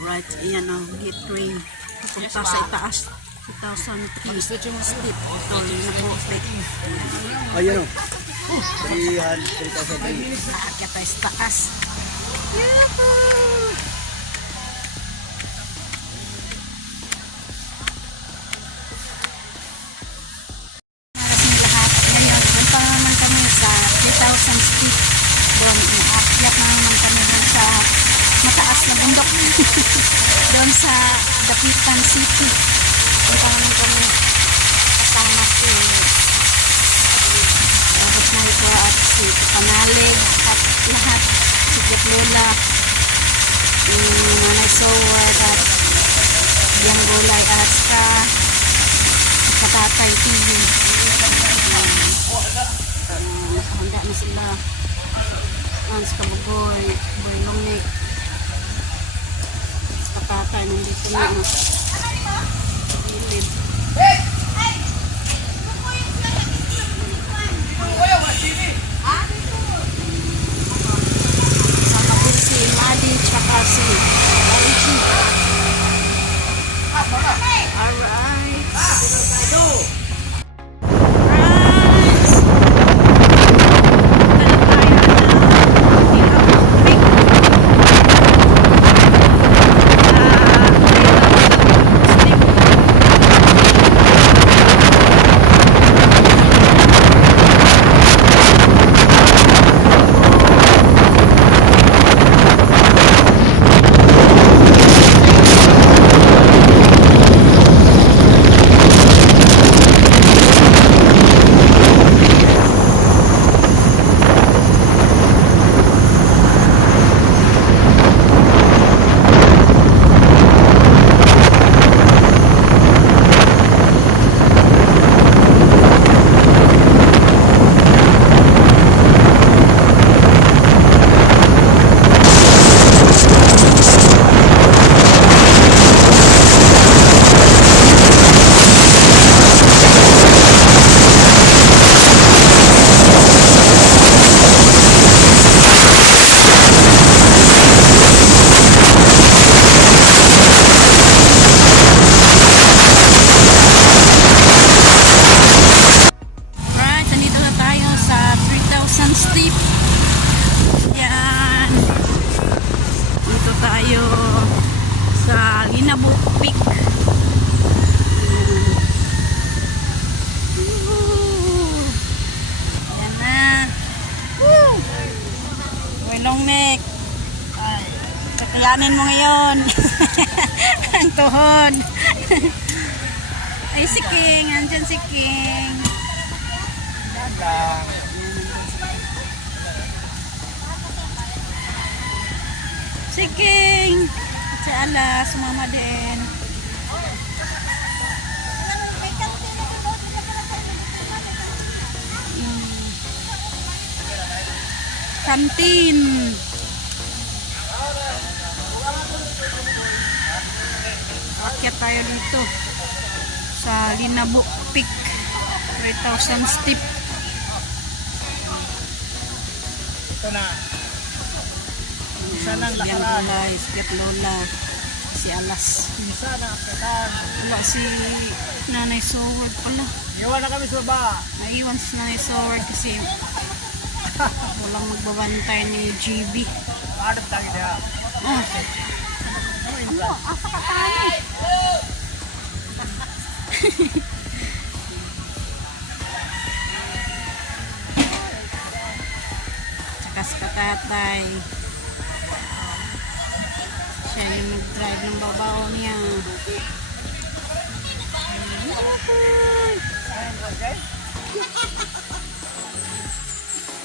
Right, ayan ang gateway. Punta sa itaas. 2003 steep. Ito, Linabu-Pick. Ayan o. 3,000. Aakyat tayo sa taas. Yahoo! Maraming lahat. At ngayon, doon pa naman kami sa 3,000 steep. Doon, aakyat na naman kami doon sa mataas na bundok. Doon sa Dapitan City. Doon pa naman kami kasama si Sniper at si Panalig at lahat, si Kit Lola, Nanay Soward at Yang Gulay at sa Katatay TV. Nakahanda na sila sa Kabugoy, Boy Longnik, sa Katatay nandito na gilid. Si Madi tsaka si LG. Alright. Steep. Yan. Dito tayo sa Linabu-Pick. Yan na. Woo! Boy Longnik. Ay, kakayanin mo ngayon. Ang tuhod. Ay, si King. Andyan si King. Dagang. Si King, si Ala, sumama din. Kantin. Akyat tayo dito sa Linabu-Pick, 3,000 steep. Ito na. Isa ng Yan lakaran. Gulay, si Kit Lola, si Alas. Isa na akyatan. Wala si Nanay Soward pala. Iwan na kami sa baba. Naiwan si Nanay Soward kasi walang magbabantay ni GB. Paano tayo niya? Oh. Ano? Asa ka tayo? Tsaka si Katatay. Siya yung nag-drive ng babaw niya.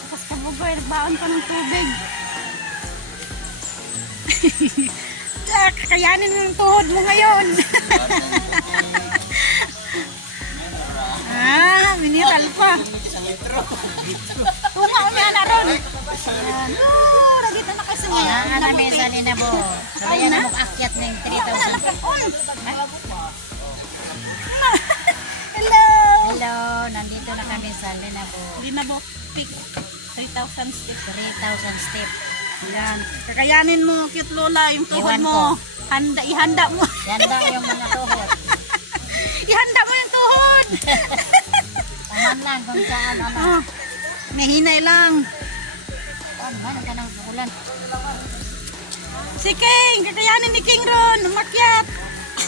Tapos Kabugoy, nagbaon pa ng tubig. Kakayanin mo ng tuhod mo ngayon. Miniral pa. Tunga o niya na ron. Ragita na kasi nga. Nga namin sa Linabu. Sabayan na mag-akyat ng 3,000. Hello! Hello, nandito na kami sa Linabu. Linabu-Pick, 3,000 steps. 3,000 step. Yan. Kakayanin mo, cute Lola, yung tuhod Iwan mo. ko. Ihanda mo. Yanda yung mga tuhod. Ihanda mo yung tuhod. Taman lang kung saan ano. Oh, nahinay lang. Ano ka ng ulan? Si King, kakayanin ni King Ron, umakyat.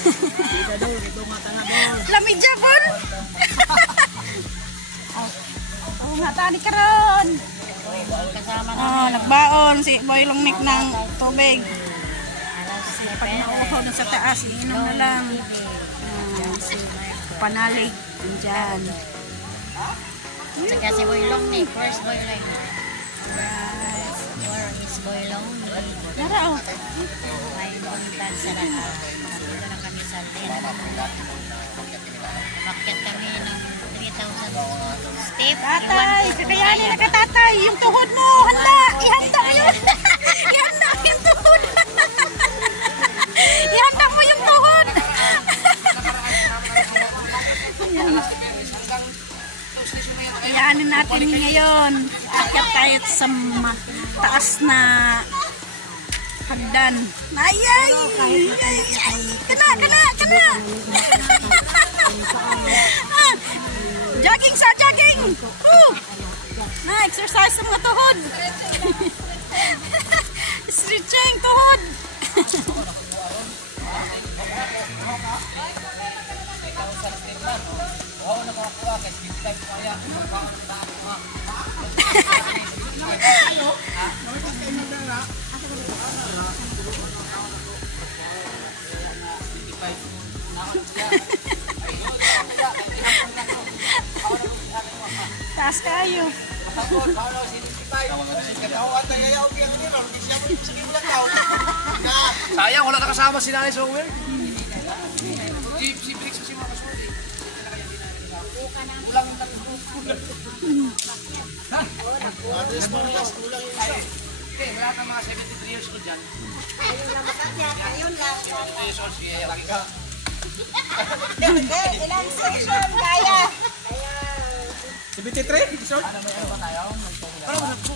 Dito doon, ito nga tanga doon. Lamig Japon. Oo nga, tani ka ron. Kasama na. Oh, nagbaon si Boy Longnik ng tubig. Alas Pag nauuhaw na sa taas, iinom na lang. Si Panalig, dyan. Saka si Boylong ni, first Boylong. Your is Boylong. Nara, oh. May buntag sa lahat. Natulo na kami sa lina. Bakit kami ng 3,000 step. Tatay, kakayanin na ka tatay. Yung tuhod mo, handa. Ihanda mo yun. Ihanda mo yung tuhod. Ihanda mo yung tuhod. Kakayanin natin ngayon. Akyat tayo sa taas na hagdan. Ay, ay, ay, ay. Kana. Jogging sa jogging. Na-exercise sa mga tuhod. Stretching tuhod. Taas kayo. Sayang, wala nakasama si Nanay Sower. Wala kang mga 73 years old dyan. Ayun lang. 73 years old, siya lagi ka. Ilang session kaya? 73? Years old? Parang wala po.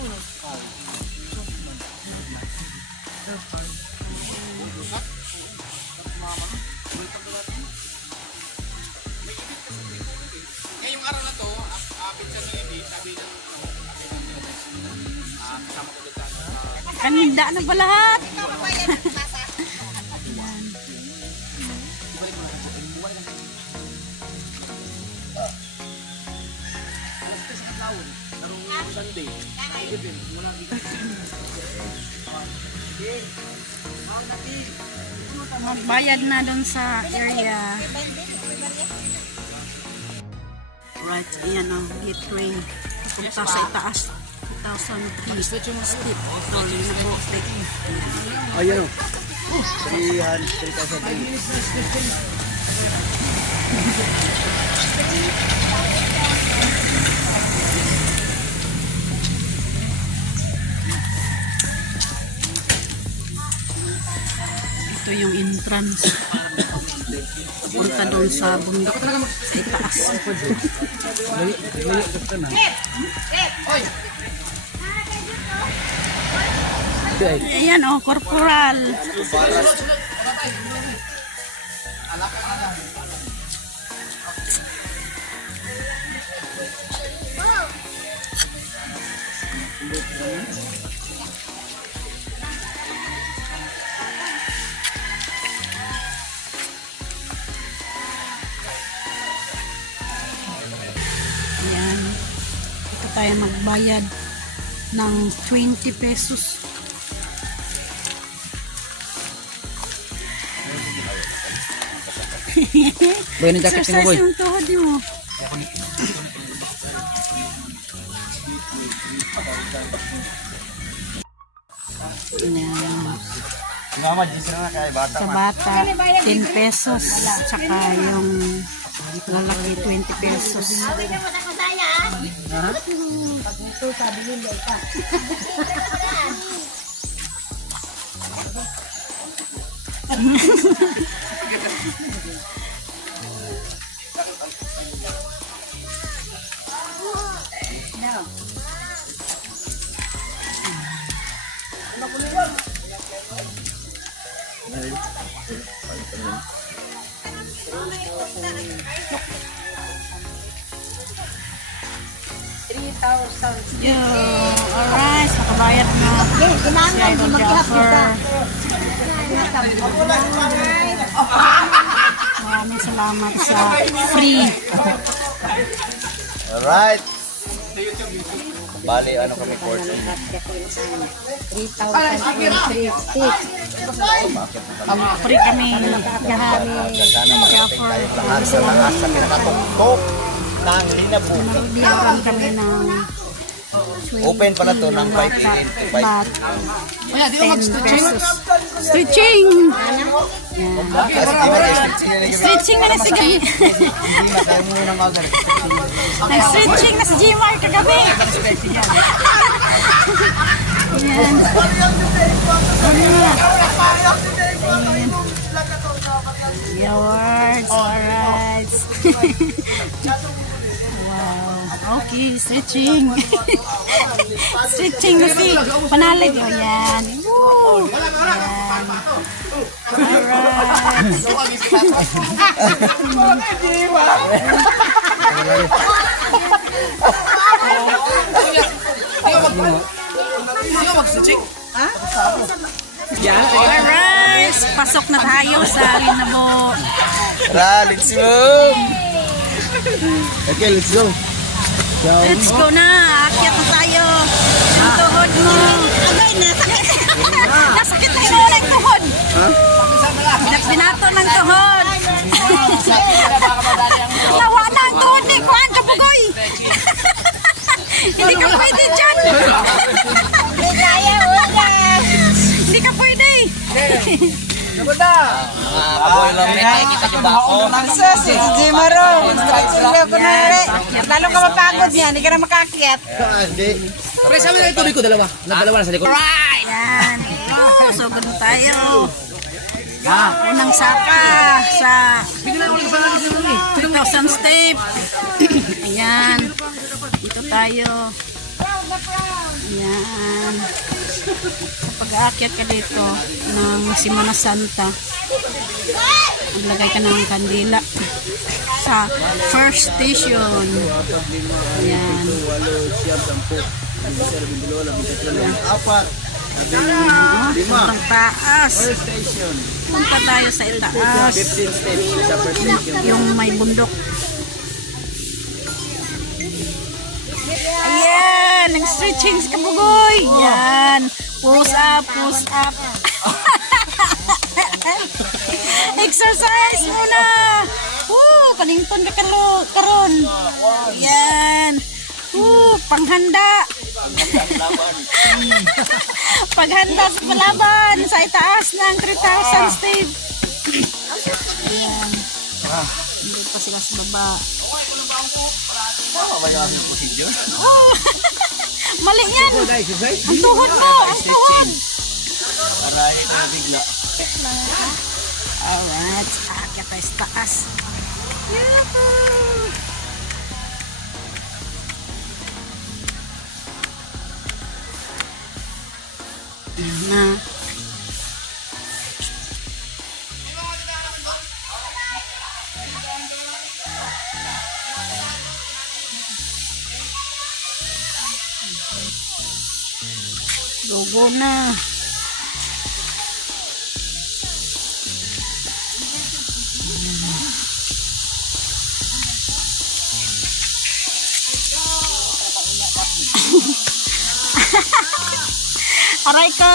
Yung araw na to, picture ng hindi, sabi ng kasama ko dito. Kanida na ba lahat? Sunday. Magbayad na dun sa area. Right, ayan ang gateway. Punta sa itaas. 2,000 feet. Steep. Ito, yun na po. Ayan o. 3,000. Ito yung entrance. Punta doon sa bundok. Sa itaas. Ayan oh, corporal. Ayan. Ito tayo magbayad ng 20 pesos. Boy, ng jacket mo, boy. Exercise yung tuhod mo. Ayan. Mama, gising na kaya bata. Sa bata, 10 pesos. Tsaka yung lalaki, 20 pesos. Sabi niya mo na ko saya. Pag ito, sabi nila ka. Yo, alright, nakabayad na. Okay, kinangan Idol di maghapon ka. Maraming salamat sa free. Alright. Bali, ano kami court? 3,360. Free kami. Gahan. Sana makarating tayo lahat sa lahat sa pinakatuktok ng Linabuhi. Biyawran kami ng Open pala to ng 5 p.m. to 5 bat. 10 pesos. Stretching! Stretching na si Gami. Hindi na tayo muna ng magal. Nag-stretching na si Gmar kagabi. Yan. Awards, alright. Wow. Okay, stretching. Stretching na si Panalig. O, yan. Woo! Yan. Alright. Alright. Pasok na tayo sa Linabo. Tara, let's go! Okay, let's go. Let's go na. Akyat na tayo. Ang tuhod mo. Agay, nasakit. Nasakit na yung ulang tuhod. Binato ng tuhod. Lawa na ang tuhod ni Kuan Kapugoy. Hindi ka pwede dyan. Hindi ka pwede. Mga kaboy lang may nakikita ko ba ako? Si Jimaro, stretching daw ko na rin. Lalo ka mapagod niya, hindi ka na makakyat. Hindi. Pre, sabi na yung tubig ko, dalawa. Dalawa na sa likod. Right. Yan. Oh, so good tayo. Unang sapa sa 3,000 step. Ayan. Dito tayo. Ayan. Kapag aakyat ka dito ng Semana Santa, maglagay ka ng kandila sa first station. Ayan. Apat. Puntang taas. Punta tayo sa itaas. Yung may bundok. Ayan! Nag-stretching si Kabugoy. Ayan. Push up, push up. Exercise muna. Kalington ka karon. Ayan. Panghanda. Paghanda sa palaban sa itaas ng 3,000 step. Ayan. Hindi pa sila sa baba. Mali yan. Ang tuhod mo. Ang tuhod. Para ito na bigla. Alright. Aakyat tayo sa taas. Yahoo! Ayan na. Dugo na. Aray ko,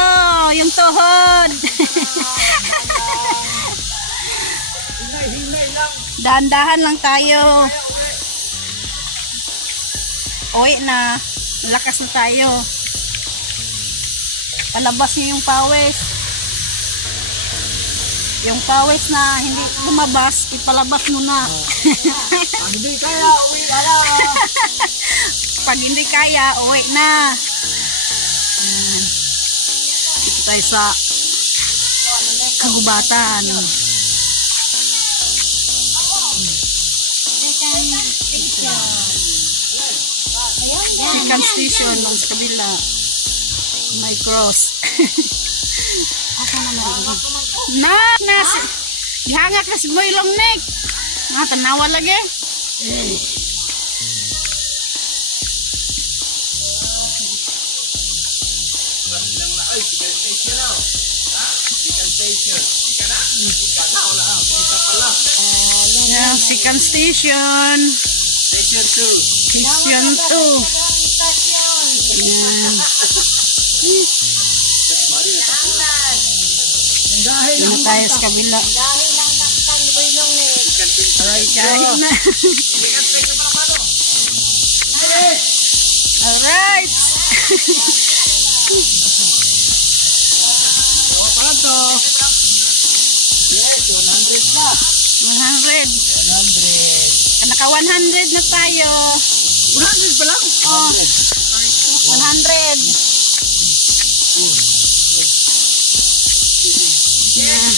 yung tuhod. Dahan-dahan lang tayo. Uwi na. Lakas na tayo. Palabas niyo yung pawis. Yung pawis na hindi lumabas, ipalabas mo na. Hindi kaya, uwi ka na. Pag hindi kaya, uwi na. Ayan. Dito tayo sa kagubatan. Second station lang sa kabila. May cross. Asa na Nas. Dihangak na si Boy Long Neck. Tanawa lagi. Yeah, second station. Station 2. Ayan. Dito na tayo sa kabila. Alright, kahit na. Alright. 100. Naka 100 na tayo. 100 pa lang? Oh. 100. Yeah.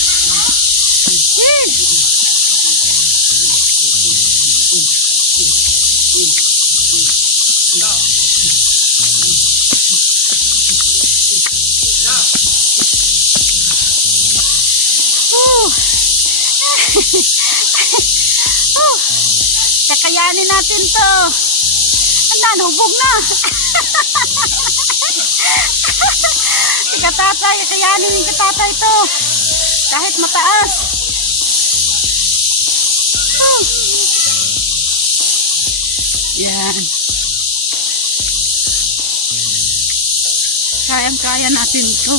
Kakayanin natin to. Ang hubog na. Katatay, kakayanin ni katatay to. Kahit mataas. Yan. Kayang-kaya natin to.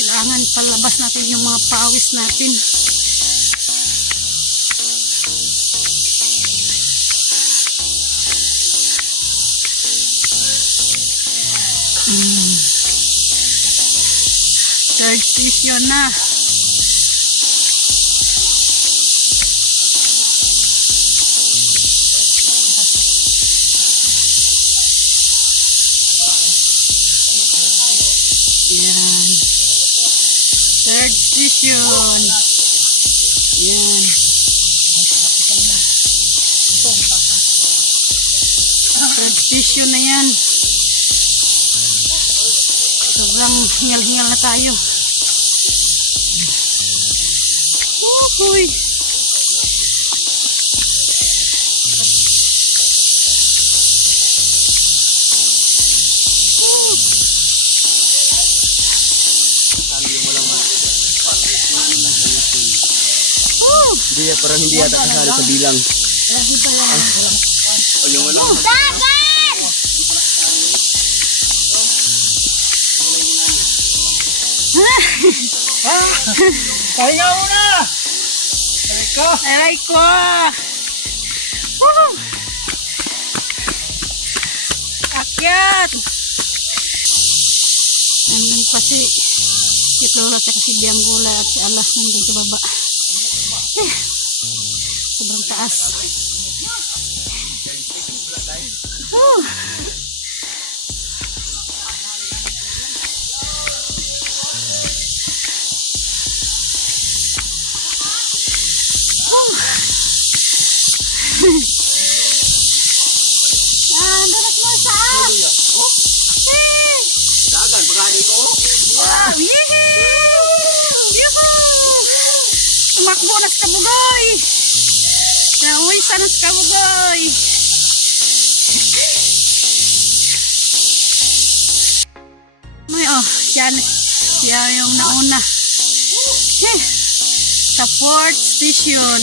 Kailangan palabas natin yung mga pawis natin. Third station na. Yan. Third station. Yan. Third station na yan. Sobrang hingal-hingal na tayo. Uy. Hindi, parang hindi yata kasali sa bilang. Yung ano? Pahinga muna! Aray ko! Woo! Akyat! Nandun pa si Lola at si Bianggula at si Alas nandun sa baba. Sobrang taas. Dalas mo sa Dagan, pagani ko. wow! Yuhuu! Tumakbo na sa kabugoy! Nauwi sana sa kabugoy! May yan yung nauna. Sa fourth station.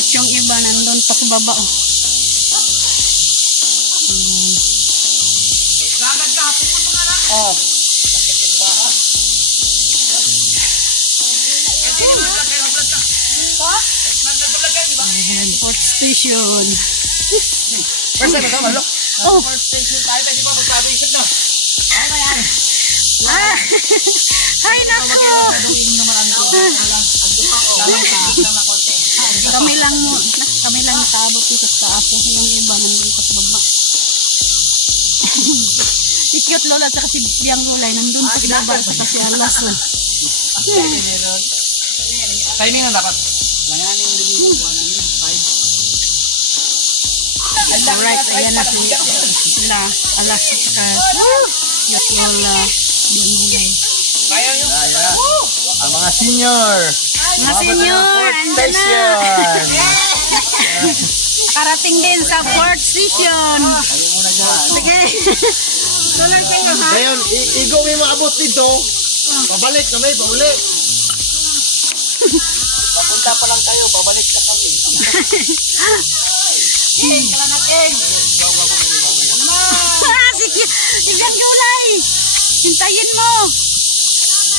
At yung iba nandun pa sa baba. Oh. Ayan, fourth station. First time ito, malok. Oh! First station tayo, di ba magpapaisip na? Ah! Hay nako! Kami lang nakaabot dito sa taas. Yung iba nandun pa sa baba. Si cute Lola at si Biang Gulay nandun pa sa baba at si Alas. Timing na dapat. Alright, ayan na sila. Alas at saka Yatlola Bingulan. Ang mga senior. Mga senior, andyan na. Station. Karating din sa 4th session. Sige. Tuloy kayo ha. Ngayon, igo may maabot dito. Pabalik kami, paulit. Papunta pa lang kayo, pabalik na kami. Sige, ibang gulay. Hintayin mo.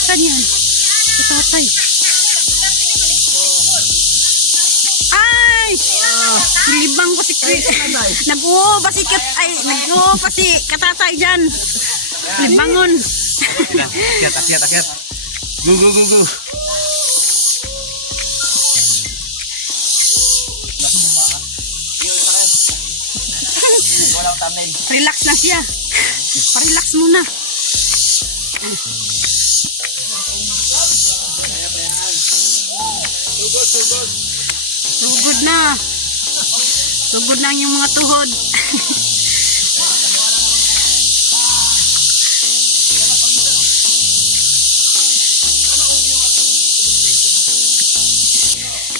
Saan yun? Si tatay. Ay! Libang ko si Chris. Nag-uho pa si nag-uho pa si katatay dyan. Libangon. Akyat. Go. Relax lang siya. Pa-relax muna. Sugod na. Sugod na yung mga tuhod.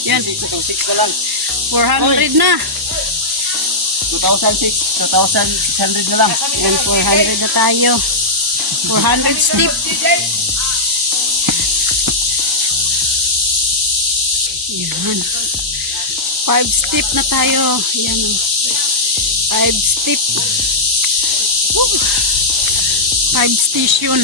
Yan. 6 na lang. 400 na. 2,600 na lang. Yan, 400 na tayo. 400 steep. Yan. 5 steep na tayo. Yan. 5 steep. 5 station.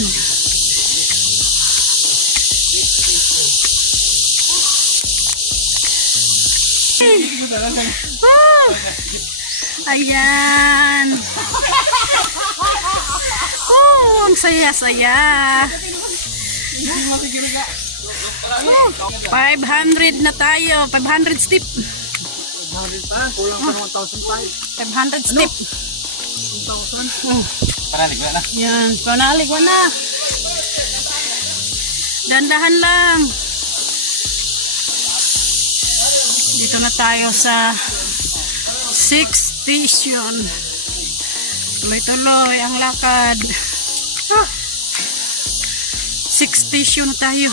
Ah! Ayan. Oh, ang saya-saya. 500 na tayo. 500 step. 500 pa, kulang pa 1,500. 500 step. Panalig na. Yan, panalig na. Dandahan lang. Dito na tayo sa 6th station. Tuloy-tuloy ang lakad. 6th station na tayo.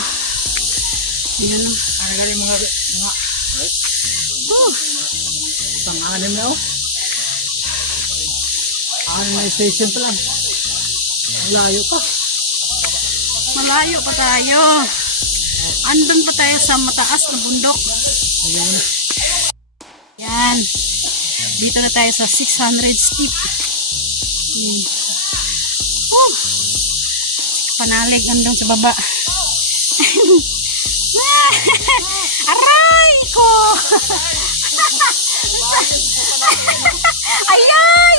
Ayan o. Ano galing mga pang-anim na oh. Anim na station pa lang. Ang layo pa. Malayo pa tayo. Andun pa tayo sa mataas na bundok. Yan. Dito na tayo sa 600 steep. Yan. Panalig andun sa baba. Aray ko! Ayay!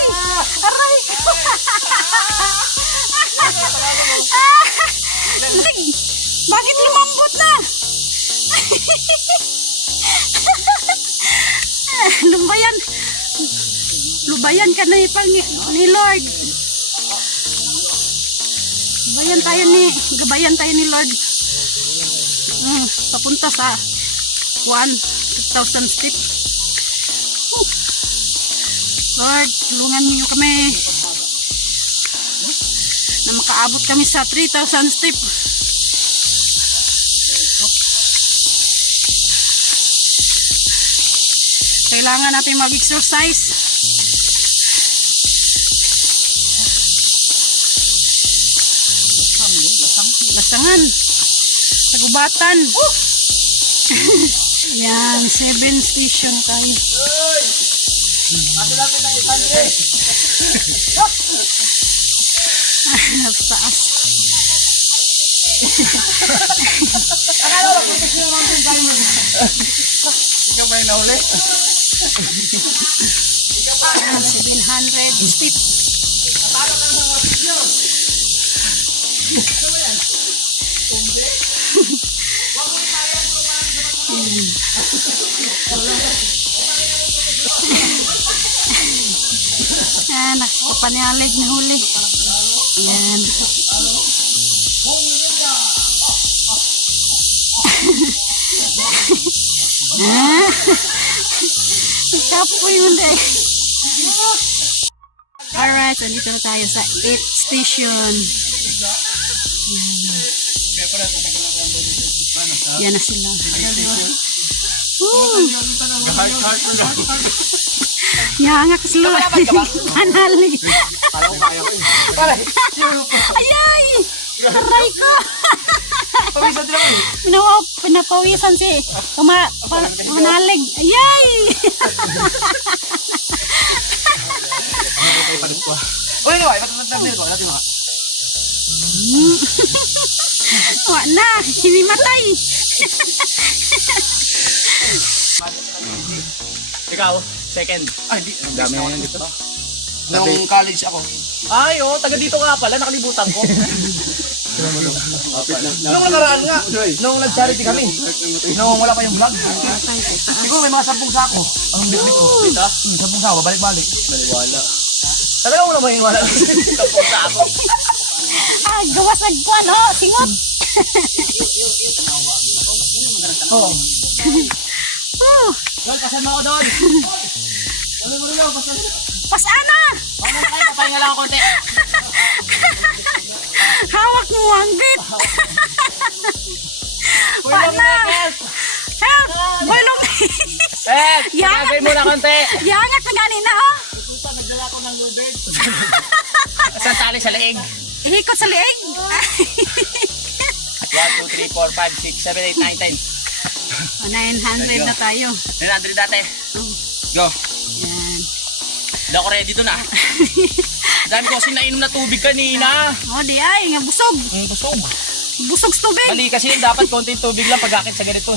Aray ko! Bakit lumambot na? Lubayan ka na ni Lord. Gabayan tayo ni Lord. Papunta sa 1,000 step. Lord, tulungan niyo kami na makaabot kami sa 3,000 step. Kailangan natin mag-exercise. Bastangan. Tagubatan. Yan, 7 station tayo. Sa taas. Ikaw may nahuli. 700 steep. Yan, nakapanalig na huli. Yan. Kapoy mo dahil. Alright, andito na tayo sa 8th station. Yan na sila. Woo! Yanga ka sila. Manalig. Ayay! Aray ko! Pinapawisan si manalig. Ayay! Wala, hinimatay. Ikaw, second. Ay, di. Dami na yan dito. Nung college ako. Ay, oh, taga dito nga pala. Nakalibutan ko. Nung nakaraan nga, nung nag-charity kami, nung wala pa yung vlog, siguro may mga 10 sako. Ang bitbit ko. Dito? 10 sako, balik-balik. Baliwala. Talaga wala ba yung wala? 10 sako. Ah, gawas nagkuhan, oh, singot. Oo. Oh, Doon, kasama ko doon. pasana! Papahinga lang ako konti. Hawak mo ang bit. Pana! Help! Bulong! Eh, Yan. tagay muna konti. Yangat na ganina, oh. Saan tali sa leeg? 1, Ihikot sa leeg. 2, 3, 4, 5, 6, 7, 8, 9, 10. 900 na tayo. 900 dati. Oh, Go. yan. Hindi ako ready dun ah. Dami ko kasi nainom na tubig kanina. Oh, di ay, nga busog. Busog. Busog sa tubig. Mali kasi yun, dapat konting tubig lang pag-akit sa ganito.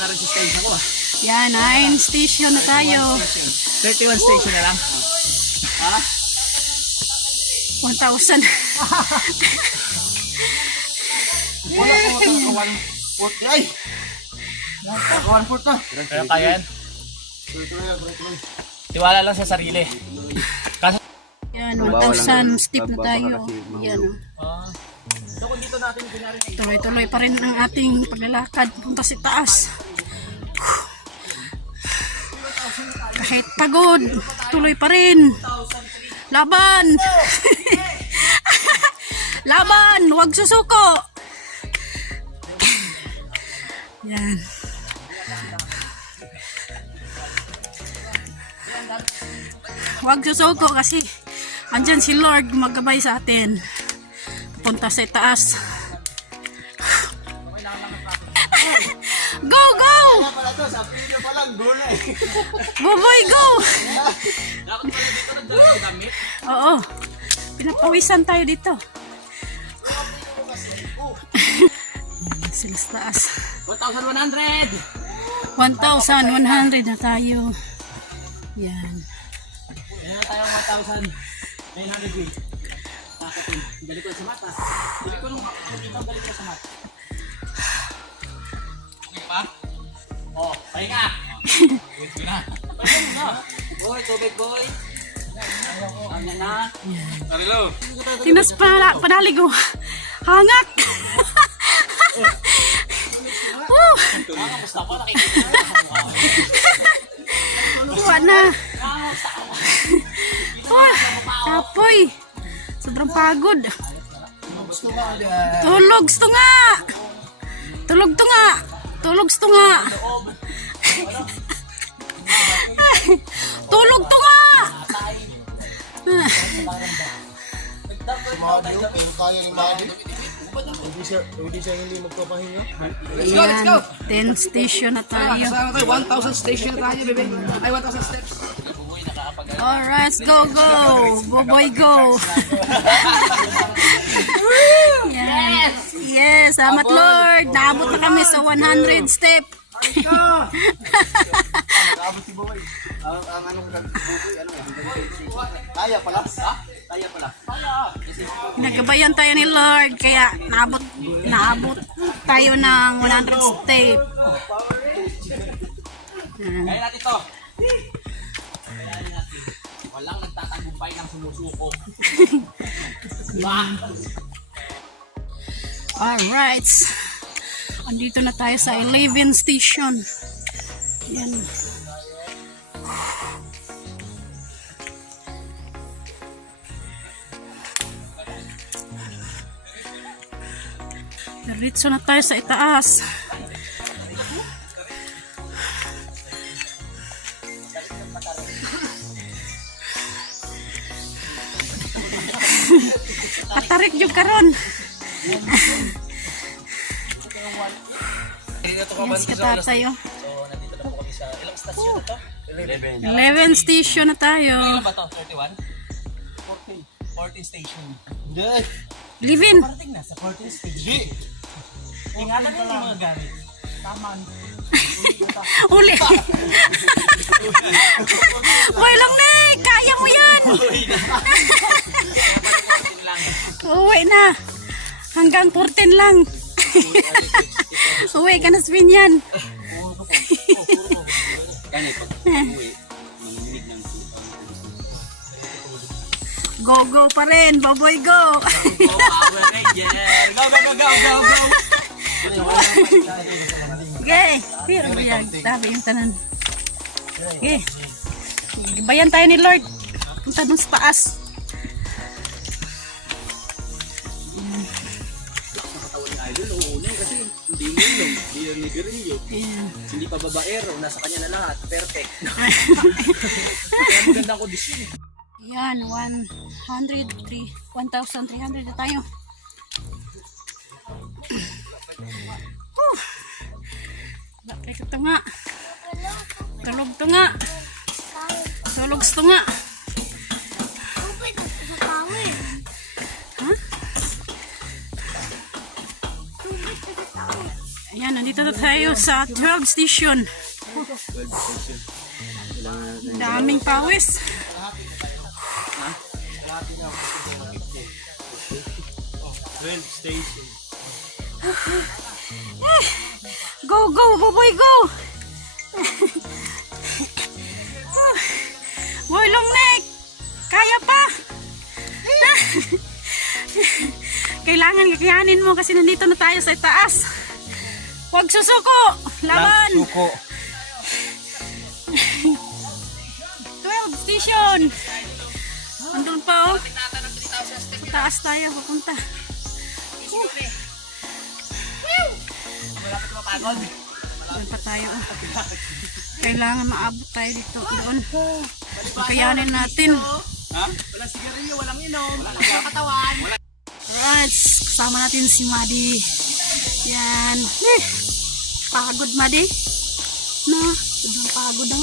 Resistance ako ah. Yan, 9 station na tayo. 31 station na lang. 1,000. Wala ko ito, 1/4. Ay! 1/4 na. Kaya kaya yan. Tiwala lang sa sarili. Kasi Yan, 1,000 step na tayo. Yan, oh. so kung dito natin pinarin Tuloy-tuloy pa rin ang ating paglalakad punta sa taas. Kahit pagod, tuloy pa rin. Laban! Laban! Huwag susuko! Yan. Huwag susuko kasi andyan si Lord magabay sa atin. Punta sa taas. Go, go! Buboy, go! Oo. Pinapawisan tayo dito. Sila sa taas. 1,100! 1,100 na tayo. Yan. Yan na tayo 1,900 feet. Nakatin. Balik ko sa mata. Balik ko nung balik ko sa mata. Okay pa? Oh, pahinga! Wait ko na. Boy, tubig boy. Ano na? Tarilo. Tinas panalig ko. Hangak! Woo! Kamusta po? Nakikita Kuha na. Tapoy. Sobrang pagod. Tulog sto nga. Tulog to nga. Tulog sto nga. Tulog to nga. Let's go! 10 station na tayo. 1,000 station na tayo, bebe. Ay, 1,000 steps. Alright, go, go. Boboy, go. Yes. Yes, salamat Lord. Naabot na kami sa 100 step. Abot si Boy. Ang ano ko kaya pala. Kaya pala. Nagabayan tayo ni Lord kaya naabot tayo ng 100 step. Kaya natin to. Walang nagtatagumpay ng sumusuko. Alright. Andito na tayo sa 11 station. Yan. Diretso na tayo sa itaas. Patarik yung karon. Yan si katatay, oh. So, nandito na po kami sa ilang stasyon na to? 11 station na tayo. Ilan ba to? 31? 14 station. Hindi. Livin. Parating na sa 14 station. Ingatan mo yung mga gamit. Taman. Uli. Uy lang na. Kaya mo yan. Uwi na. Hanggang 14 lang. Uwi ka na sa Binyan. Go, go pa rin. Baboy, go. Go, Power Ranger! Go, go, go, go, go, go! Okay. Pero bayag. Tabi yung tanan. Okay. Bayan tayo ni Lord. Punta dun sa taas. Ayan. Hindi pa babaero, nasa kanya na lahat. Perfect. Kaya magandang kondisyon. Yan, 1,300 na tayo. Bakit ito nga? Tulog to nga. Tulog to nga. Ha? Ayan, nandito na tayo sa 12 station. Daming pawis. Go, go, baboy, go! Boy, long neck! Kaya pa! Kailangan kakayanin mo kasi nandito na tayo sa itaas. Huwag susuko! Laban! Suko. 12 station! Andun pa, oh. Taas tayo, pupunta. Doon pa tayo, oh. Kailangan maabot tayo dito. Doon. Kakayanin natin. Ha? Walang sigarilyo, walang inom, walang katawan. Alright, kasama natin si Madi. Yan. Pagod, Madi. Na, sobrang pagod daw.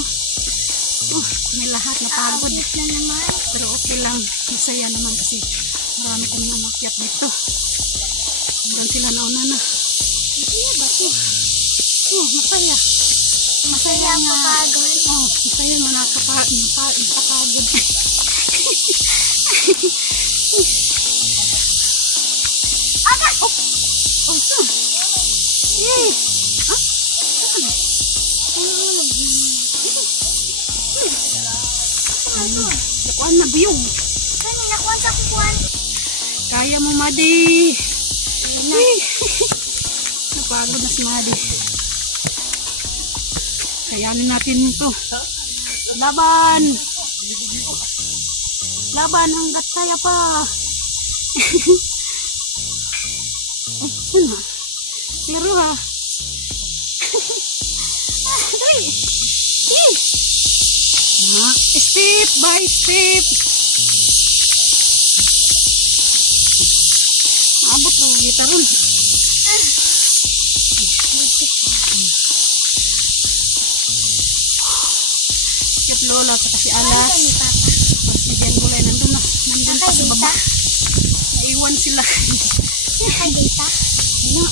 May lahat na pagod. Pero okay lang. Masaya naman kasi marami kaming umakyat dito. Doon sila nauna na. Masaya. Masaya nga. Masaya nga nakapagod. Nakuan na biyog. Kaya mo, Madi. Napagod na si Madi. Kayanin natin ito. Laban! Laban hanggat kaya pa. Ano? Klaro ha. Dali. Step by step. Abot lang kita ron. Kit Lola at si Alas. Tapos si Jan Bulay nandun pa sa baba. Naiwan sila. Ano?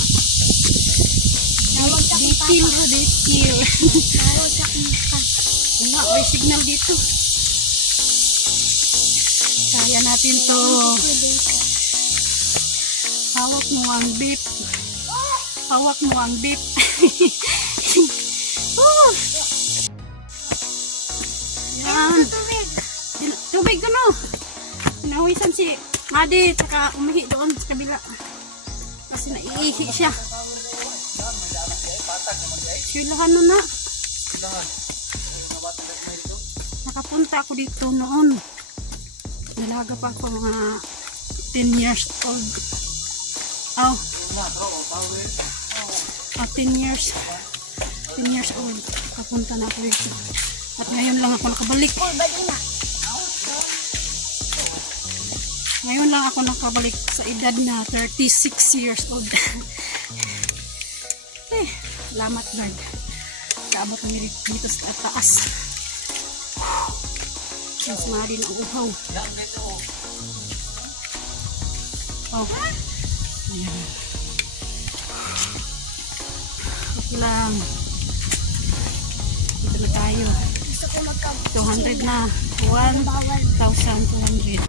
Detail ho, detail. Wala, may signal dito. Kaya natin to. Hawak mo ang beep. Hawak mo ang beep. Yan. Tubig ko no. Pinawisan si Madi. Tsaka umihi doon sa kabila. Kasi naiihi siya. Silahan mo na. Nakapunta ako dito noon. Dalaga pa ako mga 10 years old. Oh. 10 years. 10 years old. Nakapunta na ako dito. At ngayon lang ako nakabalik. Ngayon lang ako nakabalik sa edad na 36 years old. Salamat Lord. Kaabot kami dito sa taas. Mas mahal din ang uhaw. Oh. Ayan. Okay lang. Dito na tayo. 200 na. 1,200.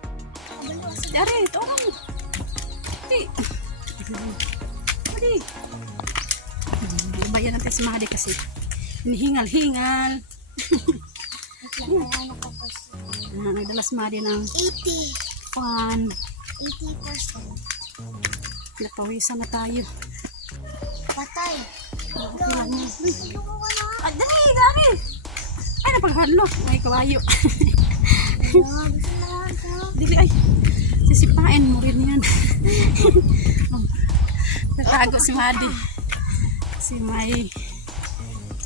Dari, ito lang. Hindi. Hindi. Bayan natin si Mahdi kasi hinihingal-hingal. Nagdala si Mahdi ng 80. pan. 80%. Napawisan na tayo. Patay. Okay lang yun. Ay, dali! Ay, napaghalo. Ay, kawayo. Dili, ay. Sisipain mo rin yan. Natago si Mahdi. Si may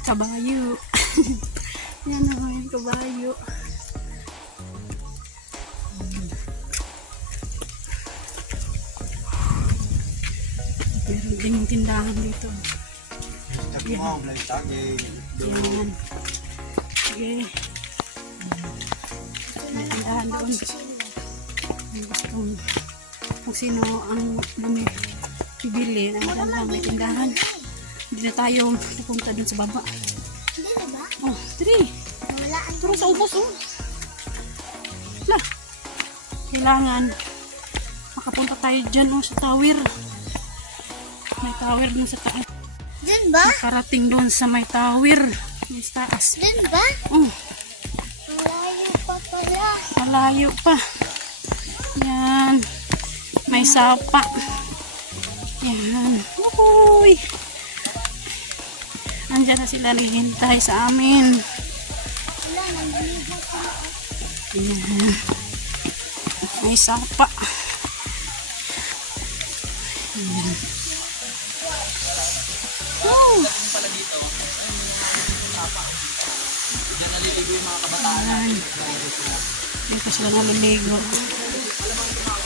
kabayo. Yan naman yung kabayo. Meron din yung tindahan dito. Yan. Sige. May tindahan doon. Kung sino ang bibili ng magandang may tindahan. Hindi na tayo pupunta dun sa baba. Hindi na ba? Oh, three. Walaan. Pero sa ubos, oh. Wala. Kailangan makapunta tayo dyan, oh, sa tower. May tower dun sa taas. Diyan ba? Nakarating dun sa may tower. May taas. Diyan ba? Oh, Malayo pa pala. malayo pa. Yan. May sapa. Yan. Uy. Andiyan na sila naghihintay sa amin. Wala, nagligo pa. Ayan. May sapa. Ayan. Oh. Ayan. Dito sila naliligo.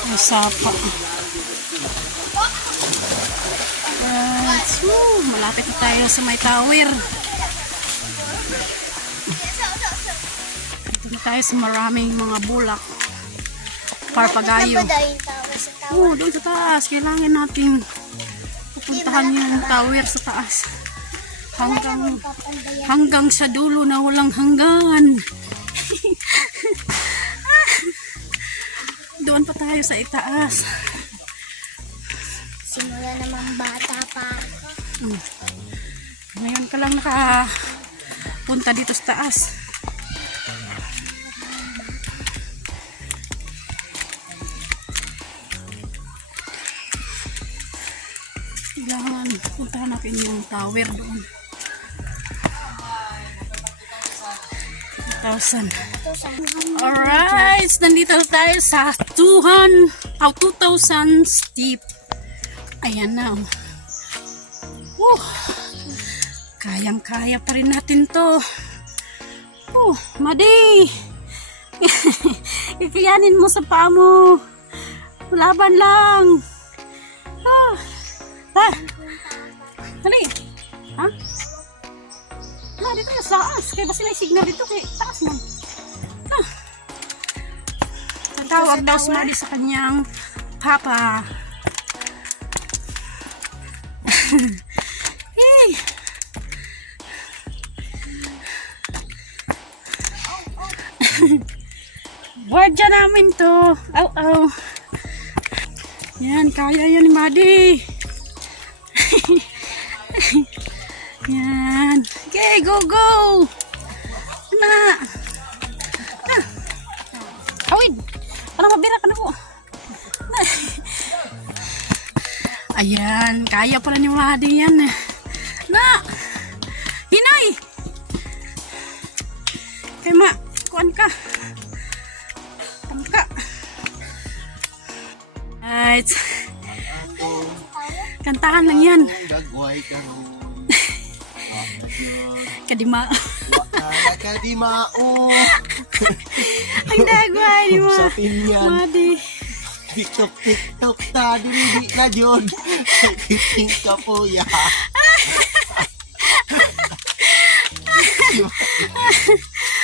May sapa. Malapit na tayo sa may tower. Dito na tayo sa maraming mga bulak. Parpagayo. Doon sa taas. Kailangan natin pupuntahan yung tower sa taas. Hanggang sa dulo na walang hanggan. Doon pa tayo sa itaas. Simula naman bata pa ako. Ngayon ka lang nakapunta dito sa taas. Kailangan puntahan natin yung tower doon. 1,000. Alright, nandito tayo sa 2,000 steep. Ayan na. Kayang-kaya pa rin natin to. Madi! Ikayanin mo sa paa mo. Laban lang. Dali. Ha? Dito yung taas. Kaya ba sila yung signal dito? Kaya taas mo. Tatawag daw si Madi sa kanyang papa. Hey! Guardia namin to. Aw. Yan, kaya yan ni Madi. Yan. Okay, go! Na. Awid. Parang mabira ka na po. Ayan, kaya pala ni Madi yan. Na. Hinay. Alright. Kantahan lang yan. Gagway ka ron. Kadima. Wala ka di mao. Ang dagway, di mo. Sa pinyan. Madi. TikTok ta. Dili na dyan. Kiting ka po ya.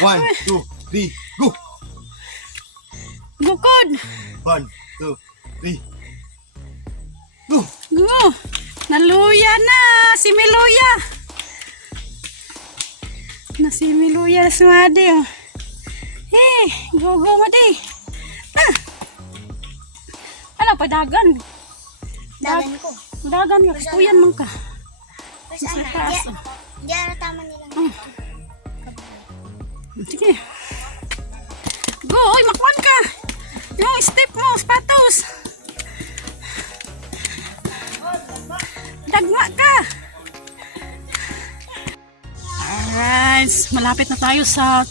One, two, three, go. Bukod. 1, 2, 3. Go. Go. Naluya na. Si Miluya. Na si Miluya si Madi. Oh. Eh, go Madi. Ah. Ala, padagan. Dagan ko. Dagan ka. Kuyan man ka. Mas Sa ano, taas. Oh. di ara tama nila. Sige. Go, oy, makwan ka. Yung step mo, sapatos. Dagma ka. Alright, malapit na tayo sa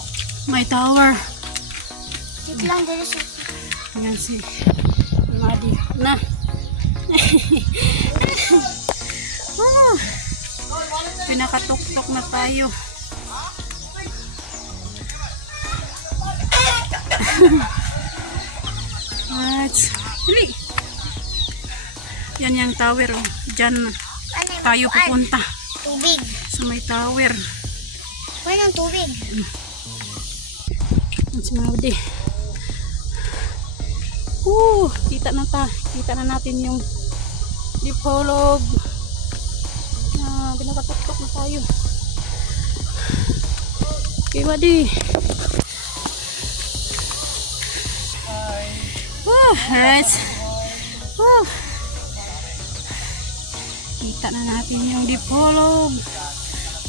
my tower. Dito lang dito siya. Ayan si Madi. Na. Oh, pinakatuktok na tayo. Alright. Dili. Yan yung tower. Oh. Diyan Ano yung tayo pupunta. tubig? Sa may tower. Wala ng tubig. Yan si Madi. Kita na natin yung dipolog. Pinakatuktok na tayo. Okay, Madi. Alright. Kita na natin yung dipolog.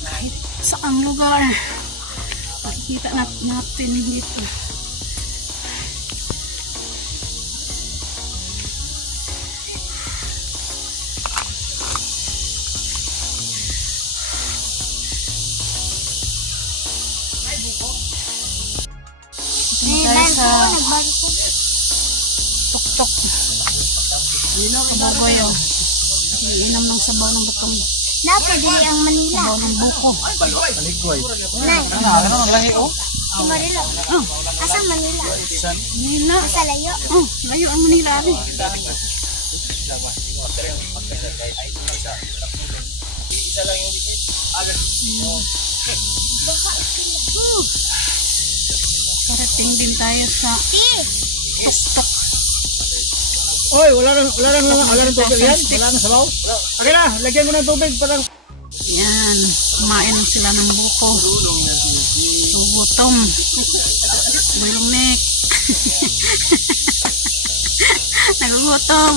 Kahit saang lugar. Makikita natin dito. Tayo sa tuktok. Kababoy, oh. Iinom ng sabaw ng butong. Napadili ang Manila. Sabaw ng buko. Nay, oh. si Marilo. Oh, Asang Manila? Manila. Sa layo. Oh, layo ang Manila, ari. Karating din tayo sa tuktok. Oy, wala nang tubig yan. Wala nang sabaw. Okay na, lagyan mo ng tubig para Yan, kumain sila ng buko. Gutom. Bulong neck. Nagugutom.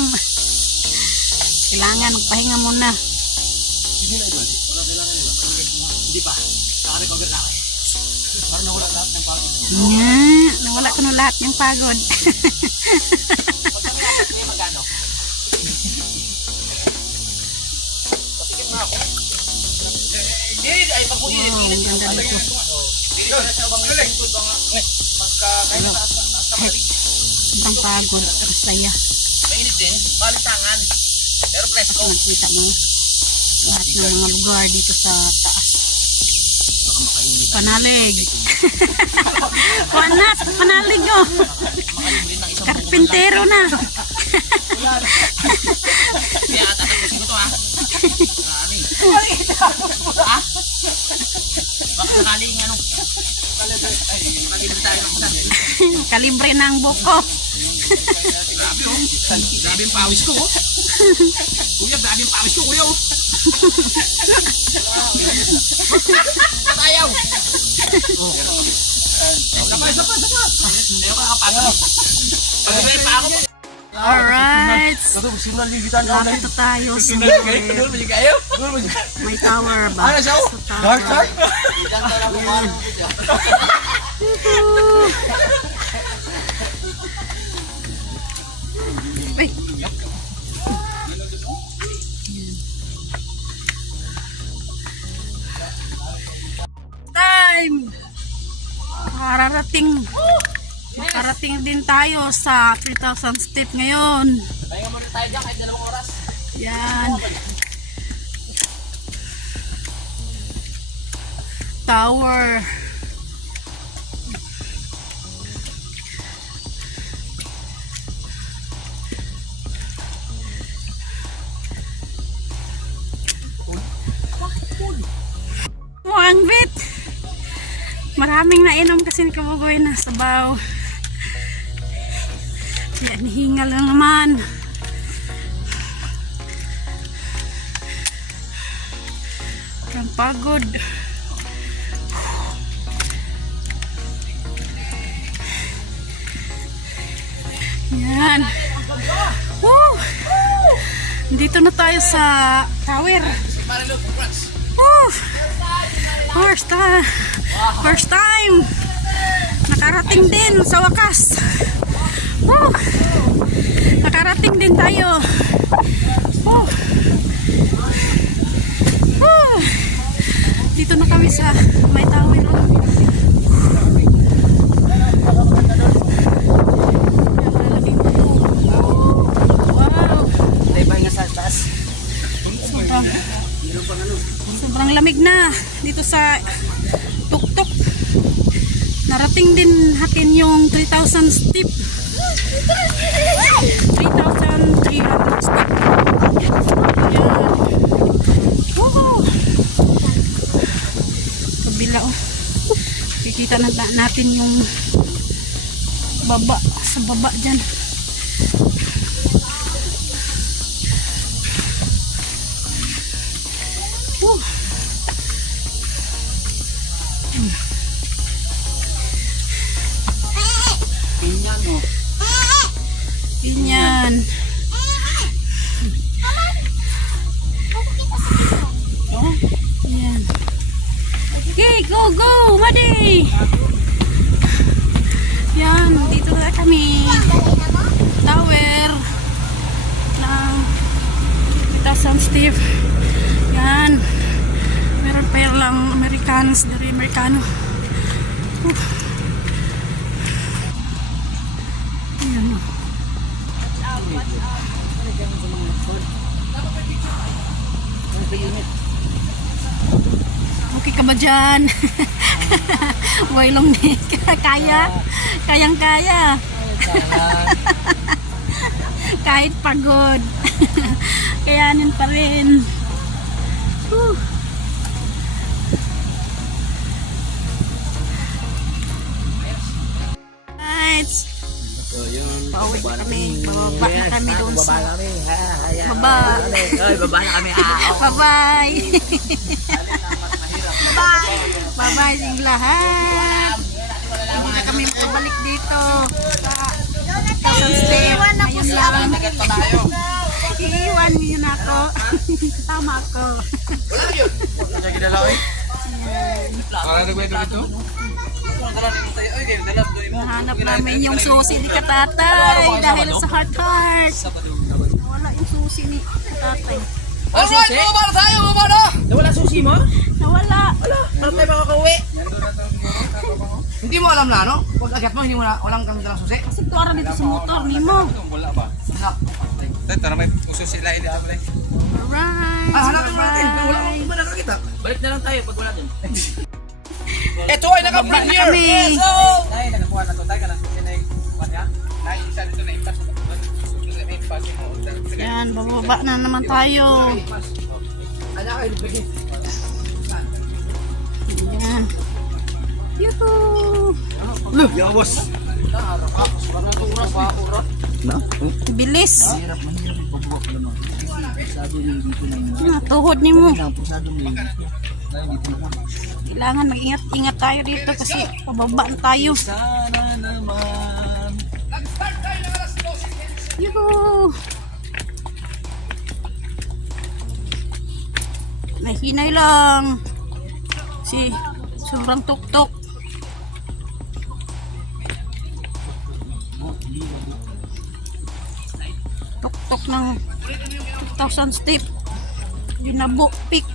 Kailangan magpahinga muna. hindi pa. Naka-recover na ako. Parang nawala lahat ng pagod. Nawala ko na lahat yung pagod. Magkano? Patikim na ako. Ay, pagpunit. Wow, ang ganda dito. Sobrang pagod. Pero saya. Mainit din. Balitangan. Pero presko. Kasi nakita mo lahat ng mga lugar dito sa taas. Panalig. Kuwanat, panalig nyo. Karpintero na. Kaya tatapusin ko to ha. Ha? Baka sakaling ano. Makalibre tayo ng isa. Kalibre ng buko. Grabe oh. Grabe yung pawis ko oh. Kuya, grabe yung pawis ko kuya oh. Ayaw. Sapa. Hindi ako nakapagod. Pag-ibig pa ako. Alright. Simulan ligitan na Lapit na tayo sa may tower ba? Ano siya? Sa Dark tower. dark? Ay. Time! Kararating Nakarating din tayo sa 3,000 step ngayon. Pahinga muna tayo dyan kahit 2 oras. Yan. Tower. Ang bit. Maraming nainom kasi ni Kabugoy na sabaw. Yan, hingal lang naman. Ang pagod. Yan. Woo! Dito na tayo sa tower. Woo! First time. Nakarating din sa wakas. Woo! Nakarating din tayo. Woo! Woo! Dito na kami sa may tower. Wow! Sobrang lamig na dito sa tuktok. Narating din natin yung 3,000 step. 3,300 step. Yan. Wow! Kabila oh. Kikita na natin yung baba. Sa baba dyan. Woo! Pinyan mo. Pinyan. Yan. Okay, go, go, Madi! Yan, dito na kami. Tower ng 3,000 step. Yan. Meron pa lang Americans, dari Amerikano. Yan o. Okay ka ba dyan? Wailong ni kaya? Kayang-kaya. Kahit pagod. Kayanin pa rin. Whew. Right. Pauwi na kami. Bababa na kami doon sa baba. Ay, baba na kami. Bye-bye. Bye-bye sa lahat. Hindi na kami makabalik dito sa step. Ayun lang. Iiwan niyo na ako. Tama ako. Nahanap namin yung susi ni Katatay dahil sa heart. Wala yung susi ni Katatay. Susi? Nawala susi mo? Nawala. Wala tayo makakauwi. Hindi mo alam na, no? Pag agat mo, hindi mo na, walang kang dalang susi. Kasi tuwara dito sa motor ni mo. Ito na may uso sila ini abay. Alright. Hanapin mo natin. Pero wala Bye-bye. kang ba nakakita? Balik na lang tayo pag wala din. Ito ay Baba na naka-premiere! kami. Tay nagakuha na to tay kana susi na kunya. Nay isa dito na impas mo. Susi na impas mo. Yan, bababa na naman tayo. Ano kayo bigyan? Yan. Yuhuu. Yawas! Bilis. Tuhod ni mo. Kailangan mag-ingat-ingat tayo dito kasi pababa na tayo. Sana naman. Yuhuu. Nahinay lang. Si sobrang tuktok. Tuktok ng 2,000 step. Ginabo peak.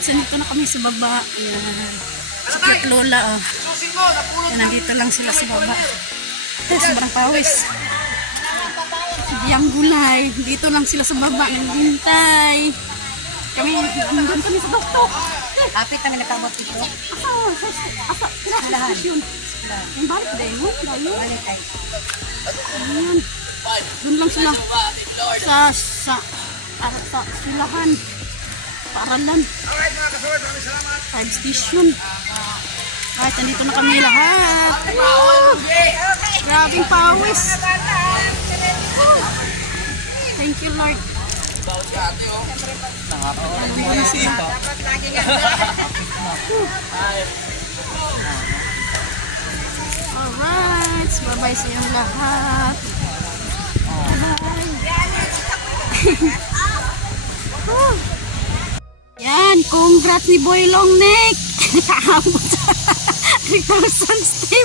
Alright, so nandito na kami sa baba. Ayan. Si Cute Lola, oh. Ayan, nandito lang sila sa baba. Ay, sobrang pawis. Biyang gulay. Dito lang sila sa baba. Naghintay. Kami, nandun kami sa doktok. Kapit namin nakamot dito. Asa, pinakalahan. Ang balik din, no? Layo. Balik ay. Ayan. Doon lang sila. Sa silahan. Paaralan. Fire station. Kahit nandito na kami lahat. Woo! Grabing pawis. Woo! Thank you, Lord. Nandito na sila. Alright. Bye-bye sa iyong lahat. Woo! Yan, congrats ni Boy Long Neck. Nakaabot sa 3,000 step.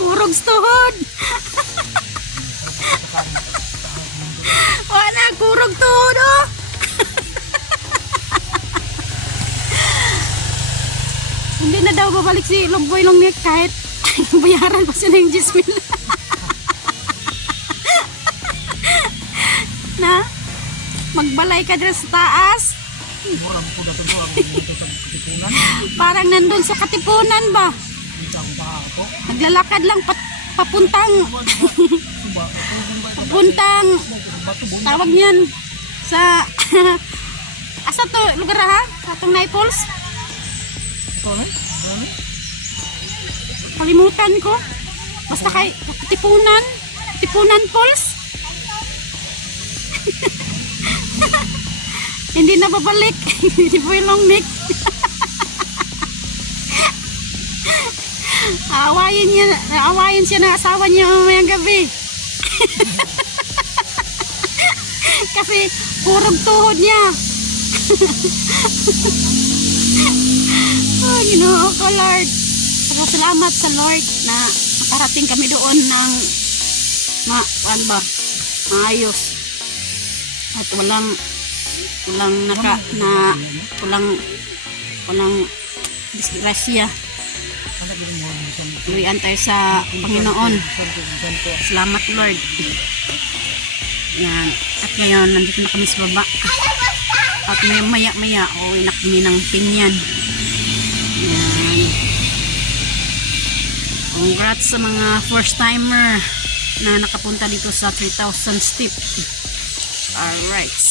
Kurog tuhod. Wala, kurog tuhod, oh. Hindi na daw babalik si Boy Long Neck kahit bayaran pa siya ng 10,000. Na? Magbalay ka dyan sa taas. Parang nandun sa Katipunan ba? Naglalakad lang papuntang tawag niyan sa asa to lugar ha? Atong Naples? Kalimutan ko. Basta kay Katipunan Falls. Hindi na babalik. Hindi po yung long neck. Aawayin siya na asawa niya mamayang gabi. Kasi kurog tuhod niya. Oh, Ginoo ko, Lord. Pero salamat sa Lord na nakarating kami doon ng maayos. At walang disgrasya. Tuloyan tayo sa Panginoon. Salamat, Lord. Yan. At ngayon nandito na kami sa baba. At maya uwi na kami ng Pinyan. Yan. Congrats sa mga first timer na nakapunta dito sa 3,000 step. Alright.